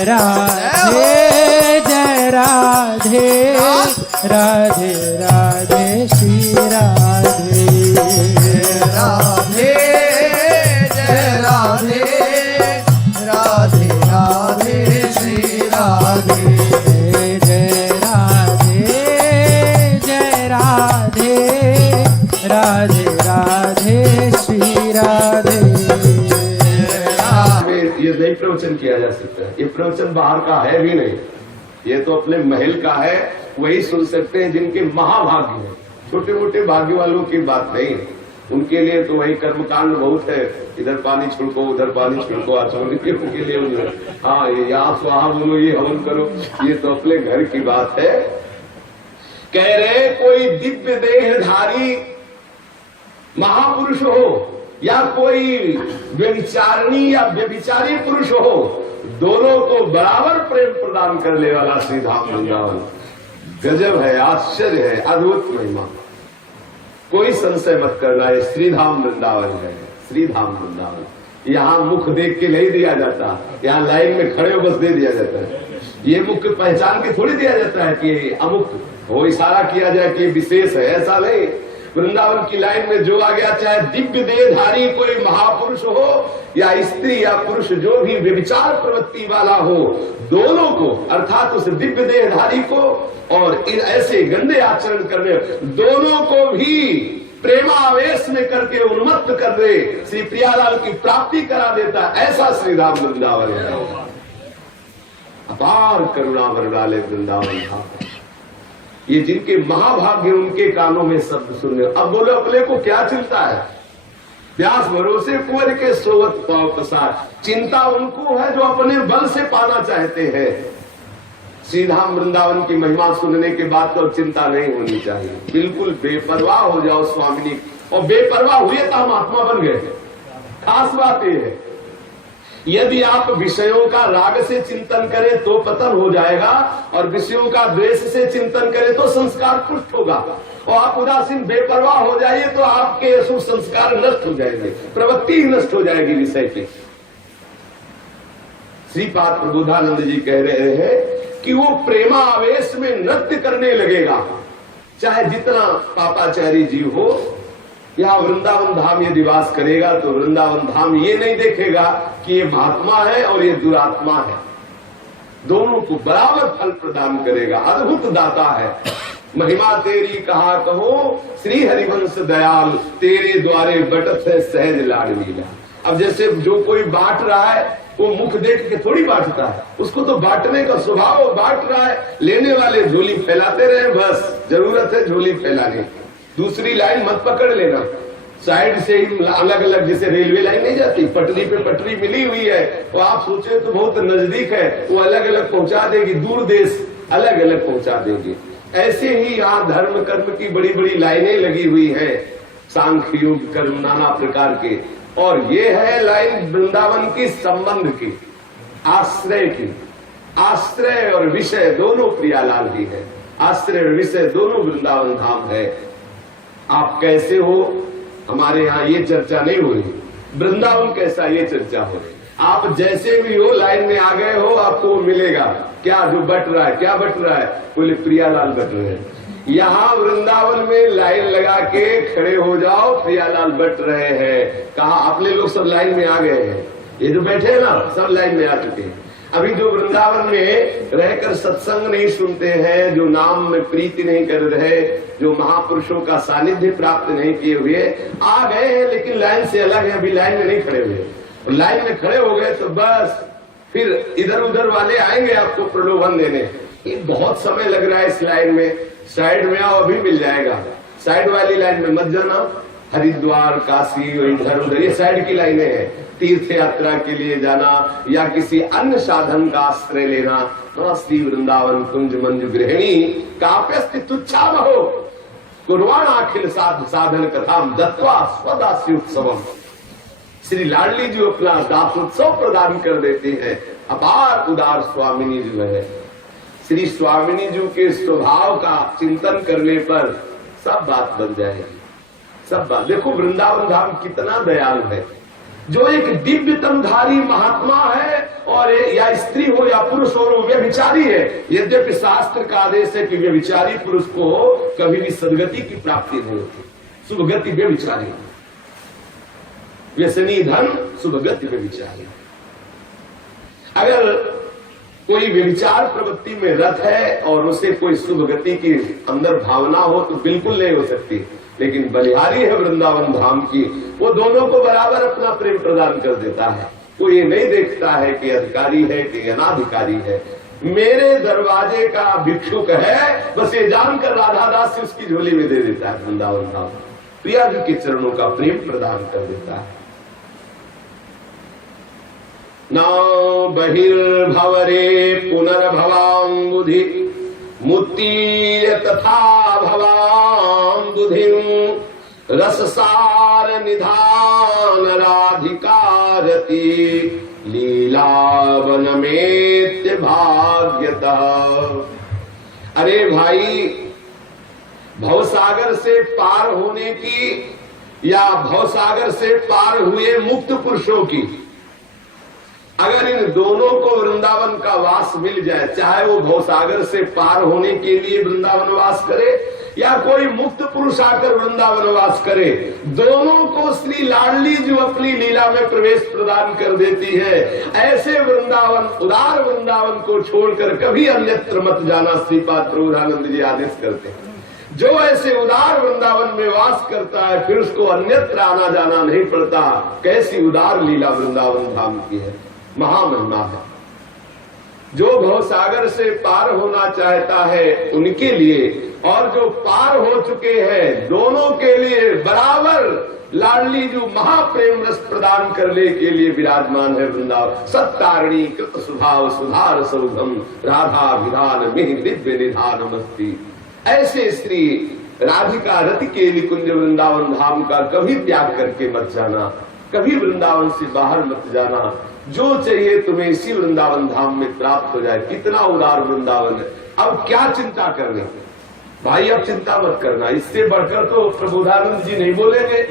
राधे जय राधे राधे राधे श्री राधे राधे जय राधे राधे राधे श्री राधे जय राधे जय राधे राधे राधे श्री राधे। ये नहीं प्रवचन किया जा सकता है, ये प्रवचन बाहर का है भी नहीं, ये तो अपने महल का है, वही सुन सकते हैं जिनके महाभाग्य है। छोटे मोटे भाग्य वालों की बात नहीं, उनके लिए तो वही कर्मकांड बहुत है, इधर पानी छिड़को उधर पानी छिड़को आचमन के उनके लिए हाँ ये यहाँ स्वाहा बोलो ये हवन करो, ये तो अपने घर की बात है। कह रहे कोई दिव्य देहधारी महापुरुष हो या कोई व्यभिचारिणी या व्यभिचारी पुरुष हो, दोनों को बराबर प्रेम प्रदान करने वाला श्री धाम वृंदावन गजब है, आश्चर्य है, अद्भुत महिमा। कोई संशय मत करना, ये श्री धाम वृंदावन है, श्री धाम वृंदावन। यहाँ मुख देख के नहीं दिया जाता, यहाँ लाइन में खड़े हो बस दे दिया जाता है। ये मुख पहचान के थोड़ी दिया जाता है कि अमुक हो, इशारा किया जाए कि विशेष है, ऐसा नहीं। वृंदावन की लाइन में जो आ गया, चाहे दिव्य देहधारी कोई महापुरुष हो या स्त्री या पुरुष जो भी व्यभिचार प्रवृत्ति वाला हो, दोनों को अर्थात उस दिव्य देहधारी को और ऐसे गंदे आचरण करने दोनों को भी प्रेमावेश में करके उन्मत्त कर दे, श्री प्रियालाल की प्राप्ति करा देता, ऐसा श्री राम वृंदावन है। अपार करुणा वरणाले वृंदावन था। ये जिनके महाभाग्य उनके कानों में शब्द सुनने। अब बोलो अपने को क्या चिंता है, व्यास भरोसे कुंवर के सोवत पाव प्रसाद। चिंता उनको है जो अपने बल से पाना चाहते हैं। श्री धाम वृंदावन की महिमा सुनने के बाद तो चिंता नहीं होनी चाहिए, बिल्कुल बेपरवाह हो जाओ स्वामिनी। और बेपरवाह हुए तो हम आत्मा बन गए। खास बात यह है, यदि आप विषयों का राग से चिंतन करें तो पतन हो जाएगा, और विषयों का द्वेष से चिंतन करें तो संस्कार पुष्ट होगा। और आप उदासीन बेपरवाह हो जाइए तो आपके शुभ संस्कार नष्ट हो जाएंगे, प्रवृत्ति ही नष्ट हो जाएगी विषय की। श्रीपाद प्रबोधानंद जी कह रहे हैं कि वो प्रेमावेश में नृत्य करने लगेगा, चाहे जितना पापाचारी जीव हो। यहाँ वृंदावन धाम यदि वास करेगा तो वृंदावन धाम ये नहीं देखेगा कि ये महात्मा है और ये दुरात्मा है, दोनों को बराबर फल प्रदान करेगा। अद्भुत दाता है, महिमा तेरी कहा कहो श्री हरिवंश दयाल, तेरे द्वारे बटत है सहज लाड लीला। अब जैसे जो कोई बांट रहा है वो मुख देख के थोड़ी बांटता है, उसको तो बांटने का स्वभाव, बांट रहा है। लेने वाले झोली फैलाते रहे, बस जरूरत है झोली फैलाने। दूसरी लाइन मत पकड़ लेना, साइड से ही अलग अलग, जैसे रेलवे लाइन नहीं जाती, पटरी पे पटरी मिली हुई है, तो आप सोचे तो बहुत नजदीक है, वो अलग अलग पहुंचा देगी, दूर देश अलग अलग पहुंचा देगी। ऐसे ही यहाँ धर्म कर्म की बड़ी बड़ी लाइनें लगी हुई है, सांख्य योग कर्म नाना प्रकार के। और ये है लाइन वृंदावन की, संबंध की, आश्रय की। आश्रय और विषय दोनों प्रियालाल ही है, आश्रय और विषय दोनों वृंदावन धाम है। आप कैसे हो, हमारे यहाँ ये चर्चा नहीं हो रही, वृंदावन कैसा ये चर्चा हो रही। आप जैसे भी हो लाइन में आ गए हो, आपको मिलेगा। क्या जो बट रहा है, क्या बट रहा है, बोले प्रियालाल बट रहे हैं। यहाँ वृंदावन में लाइन लगा के खड़े हो जाओ, प्रियालाल बट रहे हैं। कहा अपने लोग सब लाइन में आ गए हैं, ये जो बैठे हैं ना सब लाइन में आ चुके हैं। अभी जो वृंदावन में रहकर सत्संग नहीं सुनते हैं, जो नाम में प्रीति नहीं कर रहे, जो महापुरुषों का सानिध्य प्राप्त नहीं किए हुए, आ गए हैं लेकिन लाइन से अलग है, अभी लाइन में नहीं खड़े हुए। और लाइन में खड़े हो गए तो बस फिर इधर उधर वाले आएंगे आपको प्रलोभन देने। ये बहुत समय लग रहा है इस लाइन में, साइड में आओ अभी मिल जाएगा। साइड वाली लाइन में मत जाना, हरिद्वार काशी इधर उधर ये साइड की लाइनें हैं। तीर्थ यात्रा के लिए जाना या किसी अन्य साधन का आश्रय लेना। श्री वृंदावन कुंज मंजु गृहिणी काप्यस्ति तुच्छा बहो कुर्वाण अखिल साधन कथाम दत्वा स्वदासी उत्सवम। श्री लाडली जी अपना दासोत्सव प्रदान कर देते हैं। अपार उदार स्वामिनी जी है। श्री स्वामिनी जी के स्वभाव का चिंतन करने पर सब बात बन जाएगी, सब बात। देखो वृंदावन धाम कितना दयालु है। जो एक दिव्यतमधारी महात्मा है और या स्त्री हो या पुरुष हो वो व्यभिचारी है। यद्यपि शास्त्र का आदेश है कि व्यभिचारी पुरुष को कभी भी सदगति की प्राप्ति नहीं होती। शुभगति व्यभिचारी, व्यसनी धन शुभगति व्यभिचारी। अगर कोई व्यभिचार प्रवृत्ति में रत है और उसे कोई शुभगति की अंदर भावना हो तो बिल्कुल नहीं हो सकती। लेकिन बलिहारी है वृंदावन धाम की, वो दोनों को बराबर अपना प्रेम प्रदान कर देता है। वो ये नहीं देखता है कि अधिकारी है कि अनाधिकारी है। मेरे दरवाजे का भिक्षुक है, बस ये जानकर राधादास से उसकी झोली में दे देता है। वृंदावन धाम प्रिया जी के चरणों का प्रेम प्रदान कर देता है। न बहिर्भवरे पुनर्भवाम्बुधि मुत्तीय तथा भवाम्बुधिं रससार निधान राधिकारति लीलावनमेत्य भाग्यतः। अरे भाई, भवसागर से पार होने की या भवसागर से पार हुए मुक्त पुरुषों की अगर इन दोनों को वृंदावन का वास मिल जाए, चाहे वो भवसागर से पार होने के लिए वृंदावन वास करे या कोई मुक्त पुरुष आकर वृंदावन वास करे, दोनों को श्री लाडली जो अपनी लीला में प्रवेश प्रदान कर देती है। ऐसे वृंदावन, उदार वृंदावन को छोड़कर कभी अन्यत्र मत जाना, श्रीपाद प्रभुरानंद जी आदेश करते हैं। जो ऐसे उदार वृंदावन में वास करता है फिर उसको अन्यत्र आना जाना नहीं पड़ता। कैसी उदार लीला वृंदावन धाम की है, महामहिमा है। जो भवसागर से पार होना चाहता है उनके लिए और जो पार हो चुके हैं दोनों के लिए बराबर लाडली जो महाप्रेम रस प्रदान करने के लिए विराजमान है वृंदावन। सत्तारिणी कृत स्वभाव सुधार सौधम राधा विधान मिहि दिव्य निधान मस्ती। ऐसे श्री राधिका रति के निकुंज वृंदावन धाम का कभी त्याग करके मत जाना, कभी वृंदावन से बाहर मत जाना। जो चाहिए तुम्हें इसी वृंदावन धाम में प्राप्त हो जाए। कितना उदार वृंदावन है। अब क्या चिंता करनी भाई, अब चिंता मत करना। इससे बढ़कर तो प्रबोधानंद जी नहीं बोलेंगे।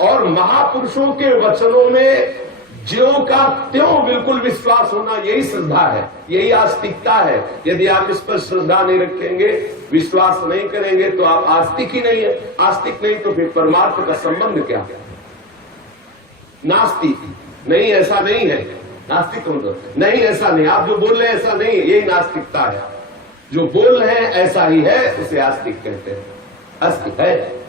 और महापुरुषों के वचनों में ज्यों का त्यों बिल्कुल विश्वास होना, यही श्रद्धा है, यही आस्तिकता है। यदि आप इस पर श्रद्धा नहीं रखेंगे, विश्वास नहीं करेंगे तो आप आस्तिक ही नहीं है। आस्तिक नहीं तो फिर परमार्थ का संबंध क्या है? नास्तिक नहीं, ऐसा नहीं है। नास्तिक नहीं, ऐसा नहीं। आप जो बोल रहे हैं ऐसा नहीं, यही नास्तिकता है। जो बोल रहे हैं ऐसा ही है, उसे आस्तिक कहते हैं। आस्तिक है।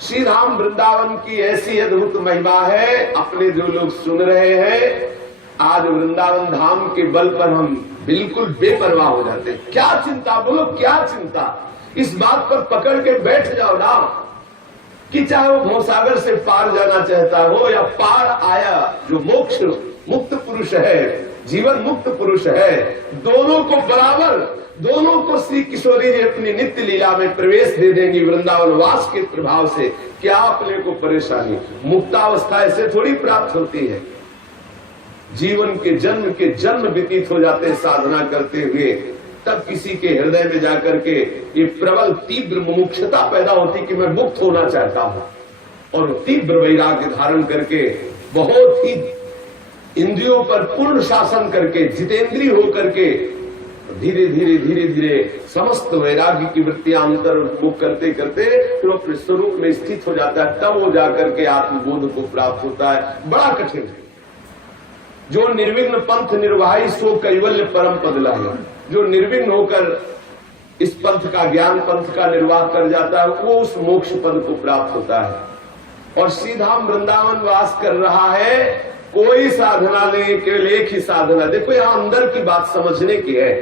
श्री राम वृंदावन की ऐसी अद्भुत महिमा है, अपने जो लोग सुन रहे हैं आज वृंदावन धाम के बल पर हम बिल्कुल बेपरवाह हो जाते हैं। क्या चिंता, बोलो क्या चिंता। इस बात पर पकड़ के बैठ जाओ ना कि चाहे वो भवसागर से पार जाना चाहता हो या पार आया जो मोक्ष मुक्त पुरुष है, जीवन मुक्त पुरुष है, दोनों को बराबर, दोनों को श्री किशोरी जी अपनी नित्य लीला में प्रवेश दे देंगी वृंदावन वास के प्रभाव से। क्या अपने को परेशानी? मुक्तावस्था ऐसे थोड़ी प्राप्त होती है। जीवन के जन्म व्यतीत हो जाते हैं साधना करते हुए, तब किसी के हृदय में जाकर के ये प्रबल तीव्र मुमुक्षुता पैदा होती कि मैं मुक्त होना चाहता हूं, और तीव्र वैराग्य धारण करके बहुत ही इंद्रियों पर पूर्ण शासन करके जितेंद्रिय होकर के धीरे धीरे समस्त वैराग्य की वृत्तियां अंतर्मुख करते करते फिर अपने स्वरूप में स्थित हो जाता है। तब वो जाकर के आत्मबोध को प्राप्त होता है। बड़ा कठिन है। जो निर्विघ्न पंथ निर्वाही सो कैवल्य परम पद लाए। जो निर्विघ्न होकर इस पंथ का, ज्ञान पंथ का निर्वाह कर जाता है वो उस मोक्ष पद को प्राप्त होता है। और श्रीधाम वृंदावन वास कर रहा है, कोई साधना नहीं, केवल एक ही साधना। देखो यहां अंदर की बात समझने की है।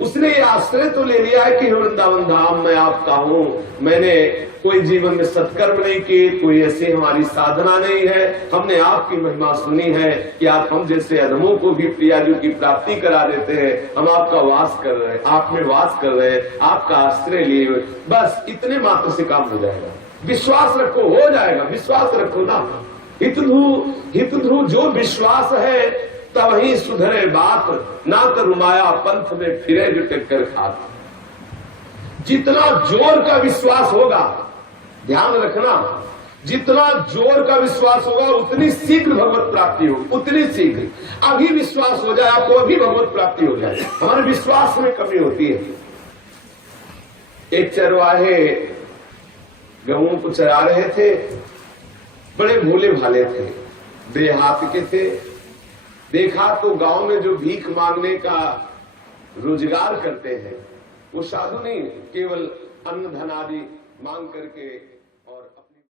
उसने ये आश्रय तो ले लिया है कि वृंदावन धाम मैं आपका हूं, मैंने कोई जीवन में सत्कर्म नहीं किए, कोई ऐसी हमारी साधना नहीं है, हमने आपकी महिमा सुनी है कि आप हम जैसे अधमों को भी प्रियाजू की प्राप्ति करा देते हैं, हम आपका वास कर रहे हैं, आप में वास कर रहे हैं, आपका आश्रय लिए हुए। बस इतने मात्र से काम हो जाएगा। विश्वास रखो, हो जाएगा। विश्वास रखो ना। हितधु जो विश्वास है तब ही सुधरे बात, ना तो रुमाया पंथ में फिरे जो टक्कर खात। जितना जोर का विश्वास होगा, ध्यान रखना, जितना जोर का विश्वास होगा उतनी शीघ्र भगवत प्राप्ति होगी, उतनी शीघ्र। अभी विश्वास हो जाए आपको, अभी भगवत प्राप्ति हो जाए। हमारे विश्वास में कमी होती है। एक चरवाहे गऊं को चरा रहे थे, बड़े भोले भाले थे, देहात के थे। देखा तो गांव में जो भीख मांगने का रोजगार करते हैं वो साधु नहीं, केवल अन्न धन आदि मांग करके